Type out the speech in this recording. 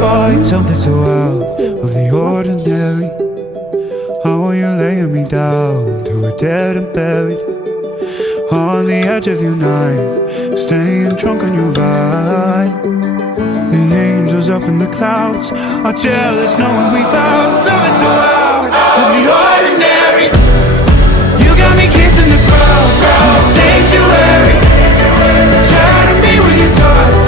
find something so out of the ordinary. How are you laying me down to a dead and buried on the edge of your night, staying drunk on your vine. The angels up in the clouds are jealous knowing we found something so out of the ordinary. You got me kissing the ground, sanctuary. Try to be with your touch,